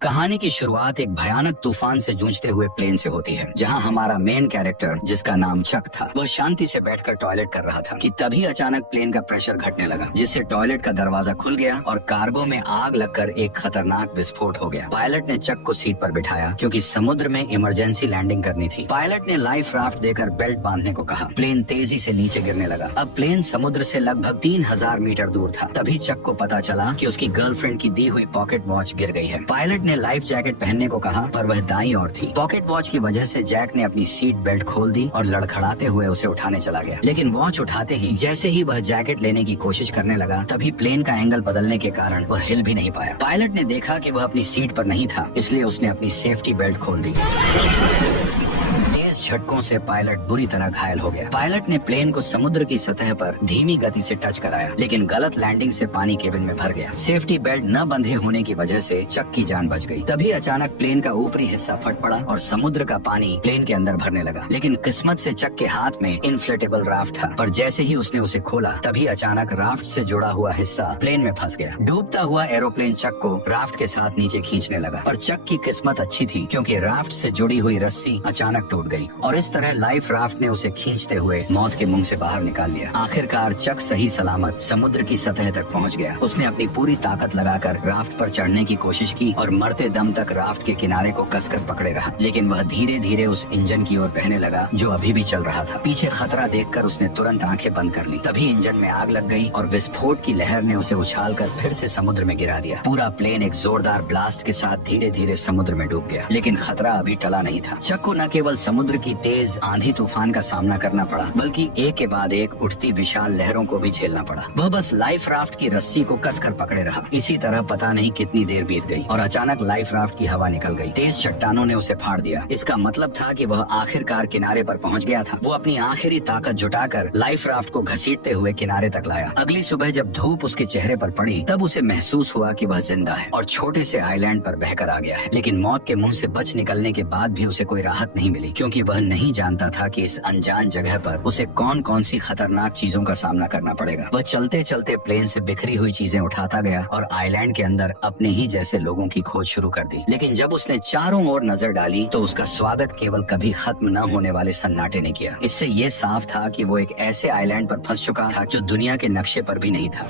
कहानी की शुरुआत एक भयानक तूफान से जूझते हुए प्लेन से होती है, जहां हमारा मेन कैरेक्टर जिसका नाम चक था, वह शांति से बैठकर टॉयलेट कर रहा था कि तभी अचानक प्लेन का प्रेशर घटने लगा, जिससे टॉयलेट का दरवाजा खुल गया और कार्गो में आग लगकर एक खतरनाक विस्फोट हो गया। पायलट ने चक को सीट पर बिठाया क्योंकि समुद्र में इमरजेंसी लैंडिंग करनी थी। पायलट ने लाइफ राफ्ट देकर बेल्ट बांधने को कहा। प्लेन तेजी से नीचे गिरने लगा। अब प्लेन समुद्र से लगभग 3000 मीटर दूर था। तभी चक को पता चला कि उसकी गर्लफ्रेंड की दी हुई पॉकेट वॉच गिर गई है। पायलट ने लाइफ जैकेट पहनने को कहा, पर वह दाईं ओर थी। पॉकेट वॉच की वजह से जैक ने अपनी सीट बेल्ट खोल दी और लड़खड़ाते हुए उसे उठाने चला गया। लेकिन वॉच उठाते ही जैसे ही वह जैकेट लेने की कोशिश करने लगा, तभी प्लेन का एंगल बदलने के कारण वह हिल भी नहीं पाया। पायलट ने देखा कि वह अपनी सीट पर नहीं था, इसलिए उसने अपनी सेफ्टी बेल्ट खोल दी। झटकों से पायलट बुरी तरह घायल हो गया। पायलट ने प्लेन को समुद्र की सतह पर धीमी गति से टच कराया, लेकिन गलत लैंडिंग से पानी केबिन में भर गया। सेफ्टी बेल्ट न बंधे होने की वजह से चक की जान बच गई। तभी अचानक प्लेन का ऊपरी हिस्सा फट पड़ा और समुद्र का पानी प्लेन के अंदर भरने लगा। लेकिन किस्मत से चक के हाथ में इन्फ्लेटेबल राफ्ट था, पर जैसे ही उसने उसे खोला, तभी अचानक राफ्ट से जुड़ा हुआ हिस्सा प्लेन में फंस गया। डूबता हुआ एरोप्लेन चक को राफ्ट के साथ नीचे खींचने लगा, पर चक की किस्मत अच्छी थी क्योंकि राफ्ट से जुड़ी हुई रस्सी अचानक टूट गई और इस तरह लाइफ राफ्ट ने उसे खींचते हुए मौत के मुंह से बाहर निकाल लिया। आखिरकार चक सही सलामत समुद्र की सतह तक पहुंच गया। उसने अपनी पूरी ताकत लगाकर राफ्ट पर चढ़ने की कोशिश की और मरते दम तक राफ्ट के किनारे को कसकर पकड़े रहा, लेकिन वह धीरे धीरे उस इंजन की ओर बहने लगा जो अभी भी चल रहा था। पीछे खतरा देखकर उसने तुरंत आंखें बंद कर ली। तभी इंजन में आग लग गई और विस्फोट की लहर ने उसे उछालकर फिर से समुद्र में गिरा दिया। पूरा प्लेन एक जोरदार ब्लास्ट के साथ धीरे धीरे समुद्र में डूब गया, लेकिन खतरा अभी टला नहीं था। चक को न केवल समुद्र की तेज आंधी तूफान का सामना करना पड़ा, बल्कि एक के बाद एक उठती विशाल लहरों को भी झेलना पड़ा। वह बस लाइफ राफ्ट की रस्सी को कसकर पकड़े रहा। इसी तरह पता नहीं कितनी देर बीत गई और अचानक लाइफ राफ्ट की हवा निकल गई। तेज चट्टानों ने उसे फाड़ दिया। इसका मतलब था कि वह आखिरकार किनारे पर पहुंच गया था। वो अपनी आखिरी ताकत जुटाकर लाइफ राफ्ट को घसीटते हुए किनारे तक लाया। अगली सुबह जब धूप उसके चेहरे पर पड़ी, तब उसे महसूस हुआ कि वह जिंदा है और छोटे से आइलैंड पर बहकर आ गया है। लेकिन मौत के मुंह से बच निकलने के बाद भी उसे कोई राहत नहीं मिली, क्योंकि वह नहीं जानता था कि इस अनजान जगह पर उसे कौन कौन सी खतरनाक चीजों का सामना करना पड़ेगा। वह चलते चलते प्लेन से बिखरी हुई चीजें उठाता गया और आइलैंड के अंदर अपने ही जैसे लोगों की खोज शुरू कर दी। लेकिन जब उसने चारों ओर नजर डाली, तो उसका स्वागत केवल कभी खत्म न होने वाले सन्नाटे ने किया। इससे ये साफ था कि वो एक ऐसे आइलैंड पर फंस चुका था जो दुनिया के नक्शे पर भी नहीं था।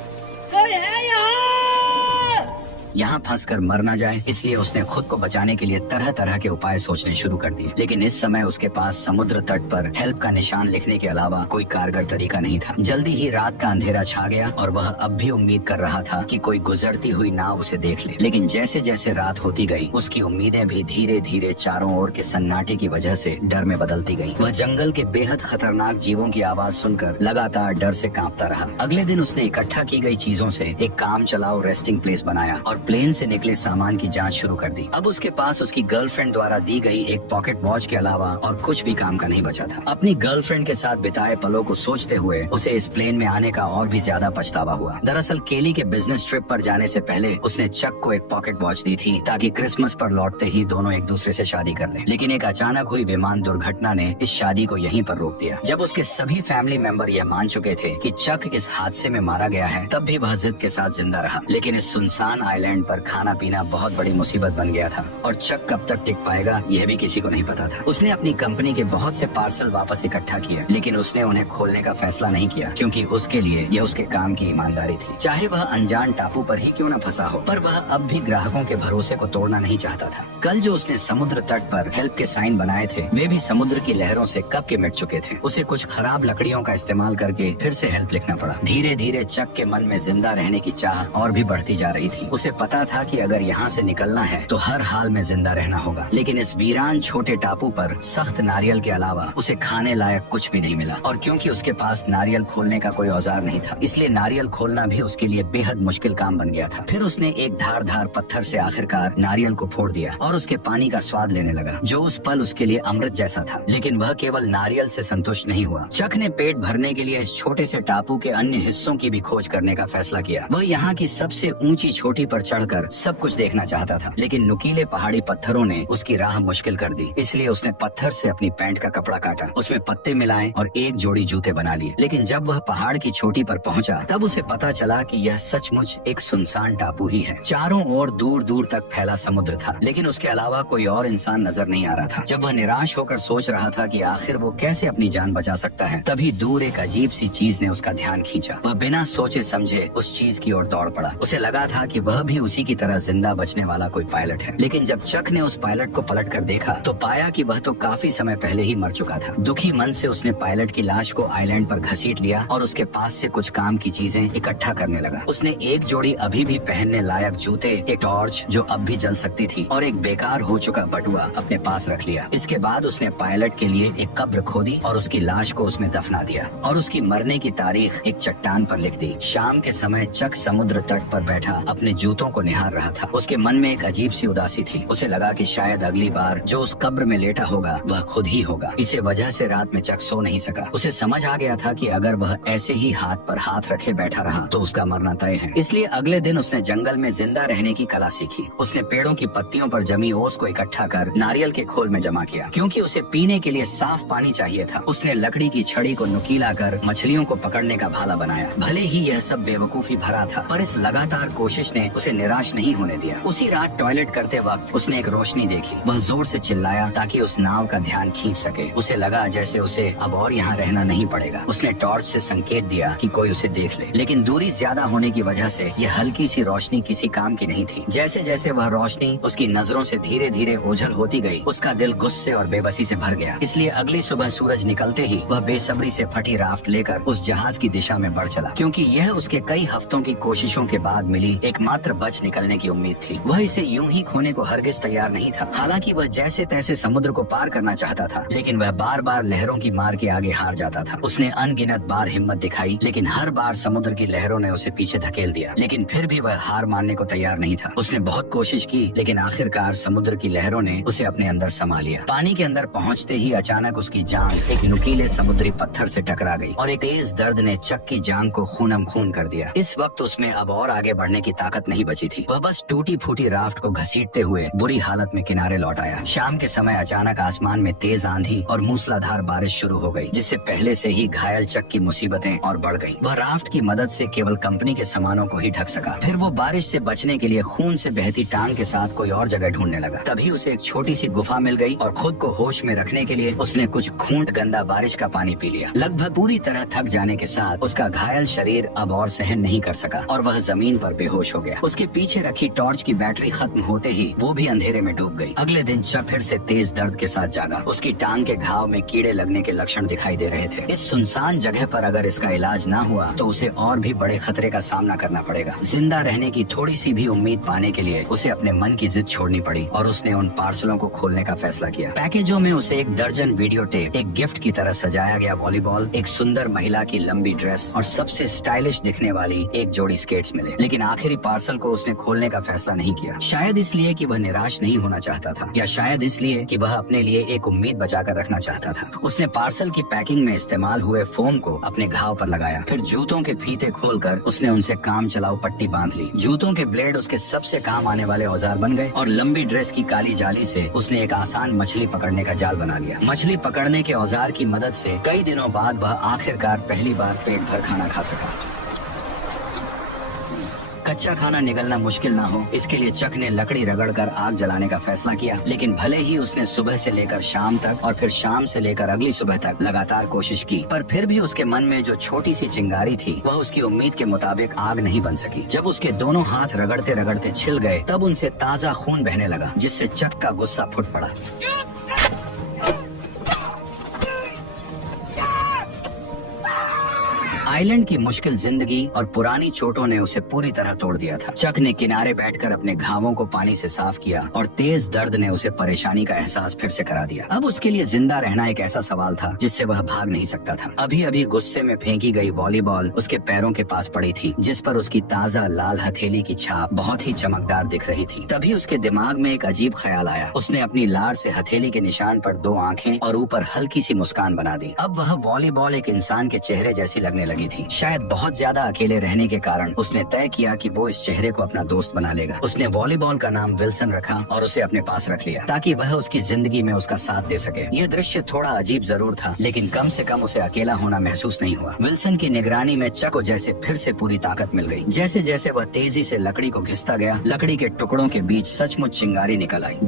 यहाँ फंसकर मर न जाए, इसलिए उसने खुद को बचाने के लिए तरह तरह के उपाय सोचने शुरू कर दिए। लेकिन इस समय उसके पास समुद्र तट पर हेल्प का निशान लिखने के अलावा कोई कारगर तरीका नहीं था। जल्दी ही रात का अंधेरा छा गया और वह अब भी उम्मीद कर रहा था कि कोई गुजरती हुई नाव उसे देख ले। लेकिन जैसे जैसे रात होती गई, उसकी उम्मीदें भी धीरे धीरे चारों ओर के सन्नाटे की वजह से डर में बदलती गयी। वह जंगल के बेहद खतरनाक जीवों की आवाज सुनकर लगातार डर से कांपता रहा। अगले दिन उसने इकट्ठा की गई चीजों से एक काम चलाओ रेस्टिंग प्लेस बनाया और प्लेन से निकले सामान की जांच शुरू कर दी। अब उसके पास उसकी गर्लफ्रेंड द्वारा दी गई एक पॉकेट वॉच के अलावा और कुछ भी काम का नहीं बचा था। अपनी गर्लफ्रेंड के साथ बिताए पलों को सोचते हुए उसे इस प्लेन में आने का और भी ज्यादा पछतावा हुआ। दरअसल केली के बिजनेस ट्रिप पर जाने से पहले उसने चक को एक पॉकेट वॉच दी थी, ताकि क्रिसमस पर लौटते ही दोनों एक दूसरे से शादी कर लें। लेकिन एक अचानक हुई विमान दुर्घटना ने इस शादी को यहीं पर रोक दिया। जब उसके सभी फैमिली मेंबर यह मान चुके थे कि चक इस हादसे में मारा गया है, तब भी वह जिद के साथ जिंदा रहा। लेकिन इस सुनसान आइलैंड पर खाना पीना बहुत बड़ी मुसीबत बन गया था और चक कब तक टिक पाएगा यह भी किसी को नहीं पता था। उसने अपनी कंपनी के बहुत से पार्सल वापस इकट्ठा किए, लेकिन उसने उन्हें खोलने का फैसला नहीं किया, क्योंकि उसके लिए यह उसके काम की ईमानदारी थी। चाहे वह अनजान टापू पर ही क्यों न फंसा हो, पर वह अब भी ग्राहकों के भरोसे को तोड़ना नहीं चाहता था। कल जो उसने समुद्र तट पर हेल्प के साइन बनाए थे, वे भी समुद्र की लहरों से कब के मिट चुके थे। उसे कुछ खराब लकड़ियों का इस्तेमाल करके फिर से हेल्प लिखना पड़ा। धीरे धीरे चक के मन में जिंदा रहने की चाह और भी बढ़ती जा रही थी। उसे पता था कि अगर यहाँ से निकलना है तो हर हाल में जिंदा रहना होगा। लेकिन इस वीरान छोटे टापू पर सख्त नारियल के अलावा उसे खाने लायक कुछ भी नहीं मिला, और क्योंकि उसके पास नारियल खोलने का कोई औजार नहीं था, इसलिए नारियल खोलना भी उसके लिए बेहद मुश्किल काम बन गया था। फिर उसने एक धारदार पत्थर से आखिरकार नारियल को फोड़ दिया और उसके पानी का स्वाद लेने लगा, जो उस पल उसके लिए अमृत जैसा था। लेकिन वह केवल नारियल से संतुष्ट नहीं हुआ। चक ने पेट भरने के लिए इस छोटे से टापू के अन्य हिस्सों की भी खोज करने का फैसला किया। वह यहाँ की सबसे ऊंची चोटी पर चढ़कर सब कुछ देखना चाहता था, लेकिन नुकीले पहाड़ी पत्थरों ने उसकी राह मुश्किल कर दी। इसलिए उसने पत्थर से अपनी पैंट का कपड़ा काटा, उसमें पत्ते मिलाए और एक जोड़ी जूते बना लिए। लेकिन जब वह पहाड़ की चोटी पर पहुंचा तब उसे पता चला कि यह सचमुच एक सुनसान टापू ही है। चारों ओर दूर दूर तक फैला समुद्र था, लेकिन उसके अलावा कोई और इंसान नजर नहीं आ रहा था। जब वह निराश होकर सोच रहा था कि आखिर वो कैसे अपनी जान बचा सकता है, तभी दूर एक अजीब सी चीज ने उसका ध्यान खींचा। वह बिना सोचे समझे उस चीज की ओर दौड़ पड़ा। उसे लगा था कि वह भी उसी की तरह जिंदा बचने वाला कोई पायलट है, लेकिन जब चक ने उस पायलट को पलट कर देखा तो पाया कि वह तो काफी समय पहले ही मर चुका था। दुखी मन से उसने पायलट की लाश को आइलैंड पर घसीट लिया और उसके पास से कुछ काम की चीजें इकट्ठा करने लगा। उसने एक जोड़ी अभी भी पहनने लायक जूते, एक टॉर्च जो अब भी जल सकती थी और एक बेकार हो चुका बटुआ अपने पास रख लिया। इसके बाद उसने पायलट के लिए एक कब्र खोदी और उसकी लाश को उसमें दफना दिया और उसकी मरने की तारीख एक चट्टान पर लिख दी। शाम के समय चक समुद्र तट पर बैठा अपने जूतों को निहार रहा था। उसके मन में एक अजीब सी उदासी थी। उसे लगा कि शायद अगली बार जो उस कब्र में लेटा होगा वह खुद ही होगा। इसे वजह से रात में चक सो नहीं सका। उसे समझ आ गया था कि अगर वह ऐसे ही हाथ पर हाथ रखे बैठा रहा तो उसका मरना तय है। इसलिए अगले दिन उसने जंगल में जिंदा रहने की कला सीखी। उसने पेड़ों की पत्तियों पर जमी ओस को इकट्ठा कर नारियल के खोल में जमा किया, क्योंकि उसे पीने के लिए साफ पानी चाहिए था। उसने लकड़ी की छड़ी को नुकीला कर मछलियों को पकड़ने का भाला बनाया। भले ही यह सब बेवकूफी भरा था, पर इस लगातार कोशिश ने उसे निराश नहीं होने दिया। उसी रात टॉयलेट करते वक्त उसने एक रोशनी देखी। वह जोर से चिल्लाया ताकि उस नाव का ध्यान खींच सके। उसे लगा जैसे उसे अब और यहाँ रहना नहीं पड़ेगा। उसने टॉर्च से संकेत दिया कि कोई उसे देख ले, लेकिन दूरी ज्यादा होने की वजह से यह हल्की सी रोशनी किसी काम की नहीं थी। जैसे जैसे वह रोशनी उसकी नजरों से धीरे धीरे ओझल होती गई, उसका दिल गुस्से और बेबसी से भर गया। इसलिए अगली सुबह सूरज निकलते ही वह बेसब्री से फटी राफ्ट लेकर उस जहाज की दिशा में बढ़ चला, क्योंकि यह उसके कई हफ्तों की कोशिशों के बाद मिली एकमात्र बच निकलने की उम्मीद थी। वह इसे यूं ही खोने को हरगिज तैयार नहीं था। हालांकि वह जैसे तैसे समुद्र को पार करना चाहता था, लेकिन वह बार बार लहरों की मार के आगे हार जाता था। उसने अनगिनत बार हिम्मत दिखाई, लेकिन हर बार समुद्र की लहरों ने उसे पीछे धकेल दिया। लेकिन फिर भी वह हार मानने को तैयार नहीं था। उसने बहुत कोशिश की, लेकिन आखिरकार समुद्र की लहरों ने उसे अपने अंदर समा लिया। पानी के अंदर पहुंचते ही अचानक उसकी जांघ एक नुकीले समुद्री पत्थर से टकरा गई और एक तेज दर्द ने चक की जांघ को खूनम खून कर दिया। इस वक्त उसमें अब और आगे बढ़ने की ताकत नहीं बची थी। वह बस टूटी फूटी राफ्ट को घसीटते हुए बुरी हालत में किनारे लौट आया। शाम के समय अचानक आसमान में तेज आंधी और मूसलाधार बारिश शुरू हो गई, जिससे पहले से ही घायल चक की मुसीबतें और बढ़ गईं। वह राफ्ट की मदद से केवल कंपनी के सामानों को ही ढक सका। फिर वो बारिश से बचने के लिए खून से बहती टांग के साथ कोई और जगह ढूंढने लगा। तभी उसे एक छोटी सी गुफा मिल गई और खुद को होश में रखने के लिए उसने कुछ घूंट गंदा बारिश का पानी पी लिया। लगभग पूरी तरह थक जाने के साथ उसका घायल शरीर अब और सहन नहीं कर सका और वह जमीन पर बेहोश हो गया। उसके पीछे रखी टॉर्च की बैटरी खत्म होते ही वो भी अंधेरे में डूब गई। अगले दिन चक फिर से तेज दर्द के साथ जागा। उसकी टांग के घाव में कीड़े लगने के लक्षण दिखाई दे रहे थे। इस सुनसान जगह पर अगर इसका इलाज न हुआ तो उसे और भी बड़े खतरे का सामना करना पड़ेगा। जिंदा रहने की थोड़ी सी भी उम्मीद पाने के लिए उसे अपने मन की जिद छोड़नी पड़ी और उसने उन पार्सलों को खोलने का फैसला किया। पैकेजों में उसे एक दर्जन वीडियो टेप, एक गिफ्ट की तरह सजाया गया वॉलीबॉल, एक सुंदर महिला की लंबी ड्रेस और सबसे स्टाइलिश दिखने वाली एक जोड़ी स्केट्स मिले। लेकिन आखिरी पार्सल को उसने खोलने का फैसला नहीं किया। शायद इसलिए कि वह निराश नहीं होना चाहता था, या शायद इसलिए कि वह अपने लिए एक उम्मीद बचाकर रखना चाहता था। उसने पार्सल की पैकिंग में इस्तेमाल हुए फोम को अपने घाव पर लगाया। फिर जूतों के फीते खोलकर उसने उनसे काम चलाऊ पट्टी बांध ली। जूतों के ब्लेड उसके सबसे काम आने वाले औजार बन गए और लंबी ड्रेस की काली जाली से उसने एक आसान मछली पकड़ने का जाल बना लिया। मछली पकड़ने के औजार की मदद से कई दिनों बाद वह आखिरकार पहली बार पेट भर खाना खा सका। कच्चा खाना निगलना मुश्किल ना हो, इसके लिए चक ने लकड़ी रगड़कर आग जलाने का फैसला किया। लेकिन भले ही उसने सुबह से लेकर शाम तक और फिर शाम से लेकर अगली सुबह तक लगातार कोशिश की, पर फिर भी उसके मन में जो छोटी सी चिंगारी थी वह उसकी उम्मीद के मुताबिक आग नहीं बन सकी। जब उसके दोनों हाथ रगड़ते रगड़ते छिल गए तब उनसे ताजा खून बहने लगा, जिससे चक का गुस्सा फुट पड़ा। आइलैंड की मुश्किल जिंदगी और पुरानी चोटों ने उसे पूरी तरह तोड़ दिया था। चक ने किनारे बैठकर अपने घावों को पानी से साफ किया और तेज दर्द ने उसे परेशानी का एहसास फिर से करा दिया। अब उसके लिए जिंदा रहना एक ऐसा सवाल था जिससे वह भाग नहीं सकता था। अभी अभी गुस्से में फेंकी गई वॉलीबॉल उसके पैरों के पास पड़ी थी, जिस पर उसकी ताजा लाल हथेली की छाप बहुत ही चमकदार दिख रही थी। तभी उसके दिमाग में एक अजीब ख्याल आया। उसने अपनी लार से हथेली के निशान पर 2 आंखें और ऊपर हल्की सी मुस्कान बना दी। अब वह वॉलीबॉल एक इंसान के चेहरे जैसी लगने लगी। लगी थी। शायद बहुत ज्यादा अकेले रहने के कारण उसने तय किया कि वो इस चेहरे को अपना दोस्त बना लेगा। उसने वॉलीबॉल का नाम विल्सन रखा और उसे अपने पास रख लिया ताकि वह उसकी जिंदगी में उसका साथ दे सके। यह दृश्य थोड़ा अजीब जरूर था, लेकिन कम से कम उसे अकेला होना महसूस नहीं हुआ। विल्सन की निगरानी में चक को जैसे फिर से पूरी ताकत मिल गई। जैसे जैसे वह तेजी से लकड़ी को घिसता गया, लकड़ी के टुकड़ों के बीच सचमुच चिंगारी निकल आई।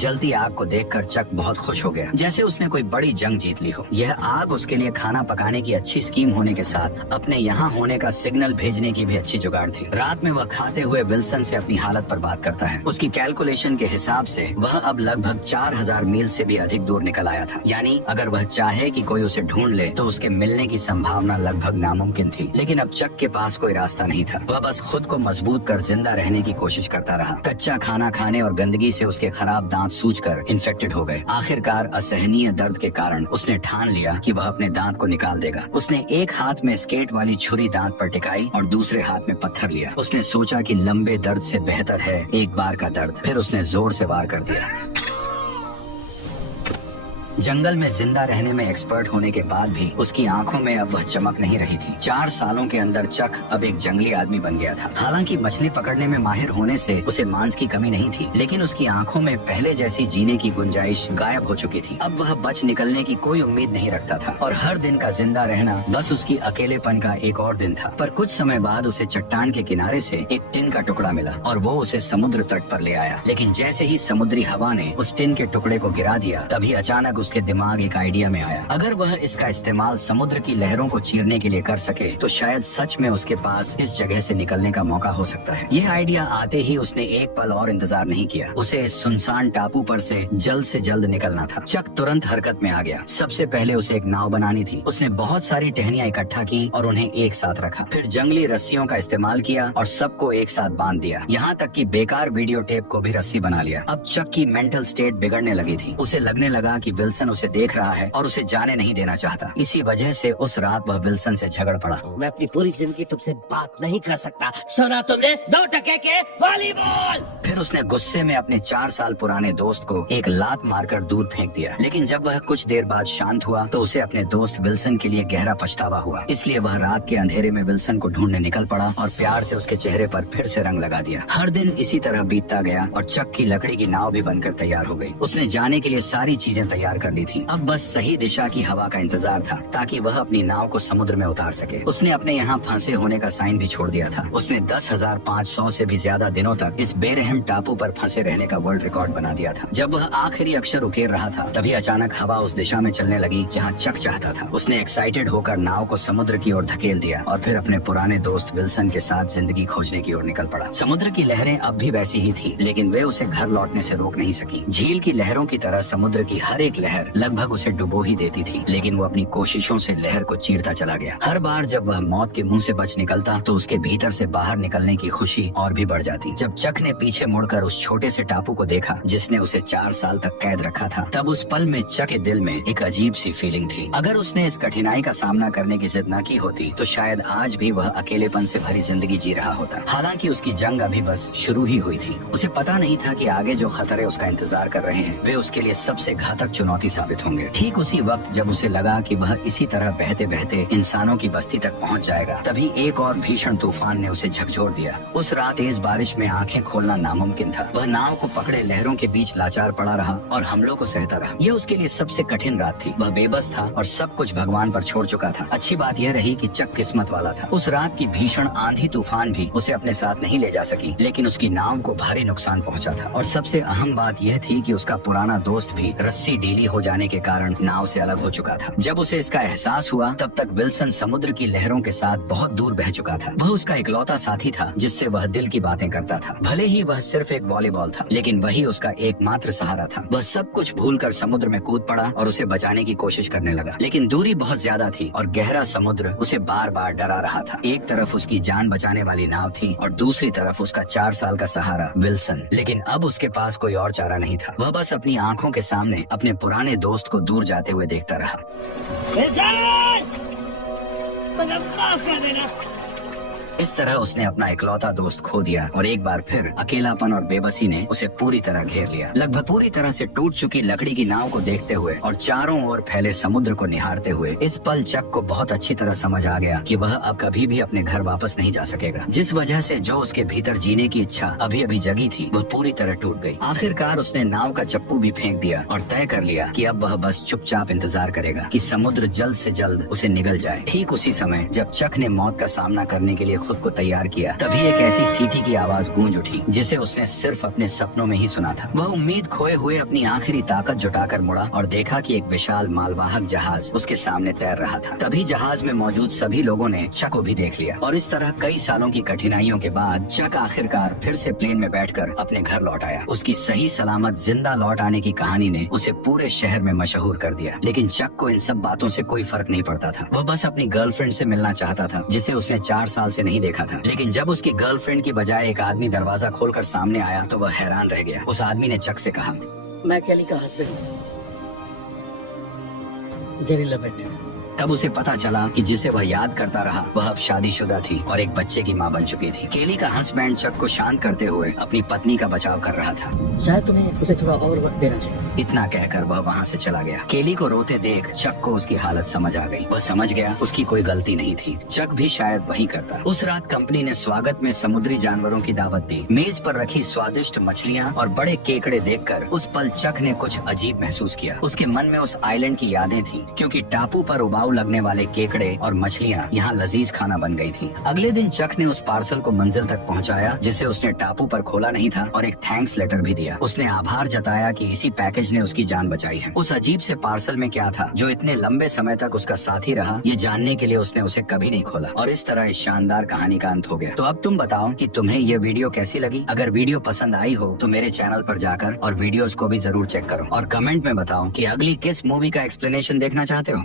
जलती आग को देखकर चक बहुत खुश हो गया, जैसे उसने कोई बड़ी जंग जीत ली हो। यह आग उसके लिए खाना पकाने की अच्छी स्कीम होने के साथ अपने यहाँ होने का सिग्नल भेजने की भी अच्छी जुगाड़ थी। रात में वह खाते हुए विल्सन से अपनी हालत पर बात करता है। उसकी कैलकुलेशन के हिसाब से वह अब लगभग 4000 मील से भी अधिक दूर निकल आया था। यानी अगर वह चाहे कि कोई उसे ढूंढ ले तो उसके मिलने की संभावना लगभग नामुमकिन थी। लेकिन अब चक के पास कोई रास्ता नहीं था। वह बस खुद को मजबूत कर जिंदा रहने की कोशिश करता रहा। कच्चा खाना खाने और गंदगी से उसके खराब दांत सूजकर इन्फेक्टेड हो गए। आखिरकार असहनीय दर्द के कारण उसने ठान लिया कि वह अपने दांत को निकाल देगा। उसने एक हाथ में स्केट वाली छुरी दांत पर टिकाई और दूसरे हाथ में पत्थर लिया। उसने सोचा कि लंबे दर्द से बेहतर है एक बार का दर्द। फिर उसने जोर से वार कर दिया। जंगल में जिंदा रहने में एक्सपर्ट होने के बाद भी उसकी आंखों में अब वह चमक नहीं रही थी। 4 सालों के अंदर चक अब एक जंगली आदमी बन गया था। हालांकि मछली पकड़ने में माहिर होने से उसे मांस की कमी नहीं थी, लेकिन उसकी आंखों में पहले जैसी जीने की गुंजाइश गायब हो चुकी थी। अब वह बच निकलने की कोई उम्मीद नहीं रखता था और हर दिन का जिंदा रहना बस उसकी अकेलेपन का एक और दिन था। पर कुछ समय बाद उसे चट्टान के किनारे से एक टिन का टुकड़ा मिला और वो उसे समुद्र तट पर ले आया। लेकिन जैसे ही समुद्री हवा ने उस टिन के टुकड़े को गिरा दिया, तभी अचानक उसके दिमाग एक आइडिया में आया। अगर वह इसका इस्तेमाल समुद्र की लहरों को चीरने के लिए कर सके तो शायद सच में उसके पास इस जगह से निकलने का मौका हो सकता है। यह आइडिया आते ही उसने एक पल और इंतजार नहीं किया। उसे इस सुनसान टापू पर से जल्द निकलना था। चक तुरंत हरकत में आ गया। सबसे पहले उसे एक नाव बनानी थी। उसने बहुत सारी टहनियां इकट्ठा की और उन्हें एक साथ रखा। फिर जंगली रस्सियों का इस्तेमाल किया और सबको एक साथ बांध दिया। यहाँ तक कि बेकार वीडियो टेप को भी रस्सी बना लिया। अब चक की मेंटल स्टेट बिगड़ने लगी थी। उसे लगने लगा कि विल्सन उसे देख रहा है और उसे जाने नहीं देना चाहता। इसी वजह से उस रात वह विल्सन से झगड़ पड़ा। मैं अपनी पूरी जिंदगी तुमसे बात नहीं कर सकता। सुना तुमने 2 टके के वॉलीबॉल। फिर उसने गुस्से में अपने 4 साल पुराने दोस्त को एक लात मारकर दूर फेंक दिया। लेकिन जब वह कुछ देर बाद शांत हुआ तो उसे अपने दोस्त विल्सन के लिए गहरा पछतावा हुआ। इसलिए वह रात के अंधेरे में विल्सन को ढूंढने निकल पड़ा और प्यार से उसके चेहरे पर फिर से रंग लगा दिया। हर दिन इसी तरह बीतता गया और चक की लकड़ी की नाव भी बनकर तैयार हो गई। उसने जाने के लिए सारी चीजें तैयार कर ली थी। अब बस सही दिशा की हवा का इंतजार था ताकि वह अपनी नाव को समुद्र में उतार सके। उसने अपने यहाँ फंसे होने का साइन भी छोड़ दिया था। उसने 10,500 से भी ज्यादा दिनों तक इस बेरहम टापू पर फंसे रहने का वर्ल्ड रिकॉर्ड बना दिया था। जब वह आखिरी अक्षर उकेर रहा था तभी अचानक हवा उस दिशा में चलने लगी जहाँ चक चाहता था। उसने एक्साइटेड होकर नाव को समुद्र की ओर धकेल दिया और फिर अपने पुराने दोस्त विल्सन के साथ जिंदगी खोजने की ओर निकल पड़ा। समुद्र की लहरें अब भी वैसी ही थी, लेकिन वे उसे घर लौटने से रोक नहीं सकी। झील की लहरों की तरह समुद्र की हर एक लहर लगभग उसे डुबो ही देती थी, लेकिन वो अपनी कोशिशों से लहर को चीरता चला गया। हर बार जब वह मौत के मुंह से बच निकलता तो उसके भीतर से बाहर निकलने की खुशी और भी बढ़ जाती। जब चक ने पीछे मुड़कर उस छोटे से टापू को देखा जिसने उसे 4 साल तक कैद रखा था, तब उस पल में चक के दिल में एक अजीब सी फीलिंग थी। अगर उसने इस कठिनाई का सामना करने की जिद न की होती तो शायद आज भी वह अकेलेपन से भरी जिंदगी जी रहा होता। हालांकि उसकी जंग अभी बस शुरू ही हुई थी। उसे पता नहीं था कि आगे जो खतरे उसका इंतजार कर रहे हैं वे उसके लिए सबसे घातक चुनौती साबित होंगे। ठीक उसी वक्त जब उसे लगा कि वह इसी तरह बहते बहते इंसानों की बस्ती तक पहुंच जाएगा, तभी एक और भीषण तूफान ने उसे झकझोर दिया। उस रात तेज बारिश में आंखें खोलना नामुमकिन था। वह नाव को पकड़े लहरों के बीच लाचार पड़ा रहा और हमलों को सहता रहा। यह उसके लिए सबसे कठिन रात थी। वह बेबस था और सब कुछ भगवान पर छोड़ चुका था। अच्छी बात यह रही कि चक किस्मत वाला था। उस रात की भीषण आंधी तूफान भी उसे अपने साथ नहीं ले जा सकी, लेकिन उसकी नाव को भारी नुकसान पहुंचा था। और सबसे अहम बात यह थी कि उसका पुराना दोस्त भी रस्सी ढीली हो जाने के कारण नाव से अलग हो चुका था। जब उसे इसका एहसास हुआ तब तक विल्सन समुद्र की लहरों के साथ बहुत दूर बह चुका था। वह उसका इकलौता साथी था जिससे वह दिल की बातें करता था। भले ही वह सिर्फ एक वॉलीबॉल था, लेकिन वही उसका एकमात्र सहारा था। वह सब कुछ भूलकर समुद्र में कूद पड़ा और उसे बचाने की कोशिश करने लगा, लेकिन दूरी बहुत ज्यादा थी और गहरा समुद्र उसे बार बार डरा रहा था। एक तरफ उसकी जान बचाने वाली नाव थी और दूसरी तरफ उसका 4 साल का सहारा विल्सन। लेकिन अब उसके पास कोई और चारा नहीं था। वह बस अपनी आंखों के सामने अपने पुराने दोस्त को दूर जाते हुए देखता रहा। मुझे माफ कर देना। इस तरह उसने अपना इकलौता दोस्त खो दिया और एक बार फिर अकेलापन और बेबसी ने उसे पूरी तरह घेर लिया। लगभग पूरी तरह से टूट चुकी लकड़ी की नाव को देखते हुए और चारों ओर फैले समुद्र को निहारते हुए इस पल चक को बहुत अच्छी तरह समझ आ गया कि वह अब कभी भी अपने घर वापस नहीं जा सकेगा। जिस वजह से जो उसके भीतर जीने की इच्छा अभी अभी जगी थी वह पूरी तरह टूट गई। आखिरकार उसने नाव का चप्पू भी फेंक दिया और तय कर लिया कि अब वह बस चुपचाप इंतजार करेगा कि समुद्र जल्द से जल्द उसे निगल जाए। ठीक उसी समय जब चक ने मौत का सामना करने के लिए खुद को तैयार किया, तभी एक ऐसी सीटी की आवाज गूंज उठी जिसे उसने सिर्फ अपने सपनों में ही सुना था। वह उम्मीद खोए हुए अपनी आखिरी ताकत जुटाकर मुड़ा और देखा कि एक विशाल मालवाहक जहाज उसके सामने तैर रहा था। तभी जहाज में मौजूद सभी लोगों ने चक को भी देख लिया और इस तरह कई सालों की कठिनाइयों के बाद चक आखिरकार फिर से प्लेन में बैठकर अपने घर लौट आया। उसकी सही सलामत जिंदा लौट आने की कहानी ने उसे पूरे शहर में मशहूर कर दिया। लेकिन चक को इन सब बातों से कोई फर्क नहीं पड़ता था। वह बस अपनी गर्लफ्रेंड से मिलना चाहता था जिसे उसने 4 साल से नहीं देखा था। लेकिन जब उसकी गर्लफ्रेंड की बजाय एक आदमी दरवाजा खोलकर सामने आया तो वह हैरान रह गया। उस आदमी ने चक से कहा, मैं केली का हस्बैंड हूँ, जेरी लवेट। तब उसे पता चला कि जिसे वह याद करता रहा वह अब शादीशुदा थी और एक बच्चे की मां बन चुकी थी। केली का हस्बैंड चक को शांत करते हुए अपनी पत्नी का बचाव कर रहा था। शायद तुम्हें उसे थोड़ा और वक्त देना चाहिए। इतना कहकर वह वहाँ से चला गया। केली को रोते देख चक को उसकी हालत समझ आ गई। वह समझ गया उसकी कोई गलती नहीं थी। चक भी शायद वही करता। उस रात कंपनी ने स्वागत में समुद्री जानवरों की दावत दी। मेज पर रखी स्वादिष्ट मछलियाँ और बड़े केकड़े देखकर उस पल चक ने कुछ अजीब महसूस किया। उसके मन में उस आइलैंड की यादें थी, क्योंकि टापू पर उबाऊ लगने वाले केकड़े और मछलियाँ यहाँ लजीज खाना बन गई थी। अगले दिन चक ने उस पार्सल को मंजिल तक पहुँचाया जिसे उसने टापू पर खोला नहीं था और एक थैंक्स लेटर भी दिया। उसने आभार जताया कि इसी पैकेज ने उसकी जान बचाई है। उस अजीब से पार्सल में क्या था जो इतने लंबे समय तक उसका साथी रहा, ये जानने के लिए उसने उसे कभी नहीं खोला। और इस तरह इस शानदार कहानी का अंत हो गया। तो अब तुम बताओ कि तुम्हें ये वीडियो कैसी लगी। अगर वीडियो पसंद आई हो तो मेरे चैनल पर जाकर और वीडियोस को भी जरूर चेक करो और कमेंट में बताओ कि अगली किस मूवी का एक्सप्लेनेशन देखना चाहते हो।